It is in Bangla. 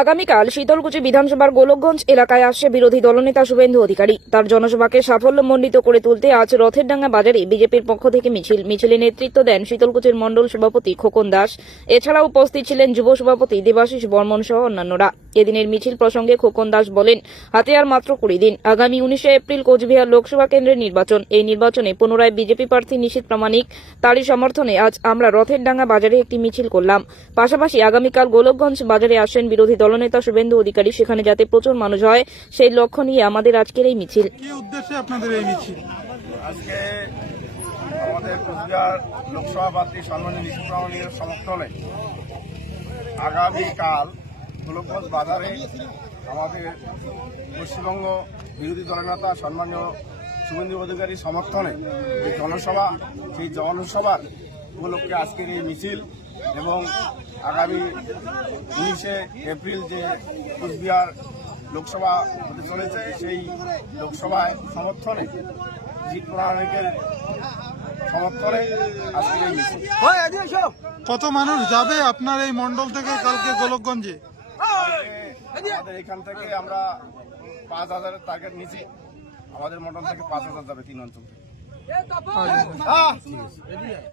আগামীকাল শীতলকুচি বিধানসভার গোলকগঞ্জ এলাকায় আসছে বিরোধী দলনেতা শুভেন্দু অধিকারী। তার জনসভাকে সাফল্যমণ্ডিত করে তুলতে আজ রথের ডাঙ্গা বাজারে বিজেপির পক্ষ থেকে মিছিল। মিছিলে নেতৃত্ব দেন শীতলকুচির মণ্ডল সভাপতি খোকন দাস। এছাড়াও উপস্থিত ছিলেন যুব সভাপতি দেবাশিস বর্মন সহ অন্যান্যরা। এদিনের মিছিল প্রসঙ্গে খোকন দাস বলেন, হাতে আর মাত্র কুড়ি দিন। আগামী উনিশে এপ্রিল কোচবিহার লোকসভা কেন্দ্রের নির্বাচন। এই নির্বাচনে পুনরায় বিজেপি প্রার্থী নিশীত প্রামাণিক। তারই সমর্থনে আজ আমরা রথের ডাঙ্গা বাজারে একটি মিছিল করলাম। পাশাপাশি আগামীকাল গোলকগঞ্জ বাজারে আসেন বিরোধী দলনেতা শুভেন্দু অধিকারী সেখানে যাতে প্রচুর মানুষ হয় সেই লক্ষ্য নিয়ে আমাদের আজকের এই মিছিল। কি উদ্দেশ্যে আপনাদের এই মিছিল? আজকে আমাদের কুচবিহার সম্মানীয় সমর্থনে আগামীকাল গোলকগঞ্জ বাজারে আমাদের পশ্চিমবঙ্গ বিরোধী দলনেতা সম্মানীয় শুভেন্দু অধিকারীর সমর্থনে যে জনসভা সেই জনসভার উপলক্ষে আজকের এই মিছিল এবং আগামী উনিশে এপ্রিল যে কুচবিহার লোকসভা হতে চলেছে সেই লোকসভায় সমর্থনে প্রামাণিকের সমর্থনে আজকের এই কত মানুষ যাবে আপনার এই মন্ডল থেকে কালকে গোলকগঞ্জে? আমাদের এখান থেকে আমরা পাঁচ হাজারের টার্গেট নিচ্ছি আমাদের মন্ডল থেকে পাঁচ হাজার যাবে তিন অঞ্চল থেকে।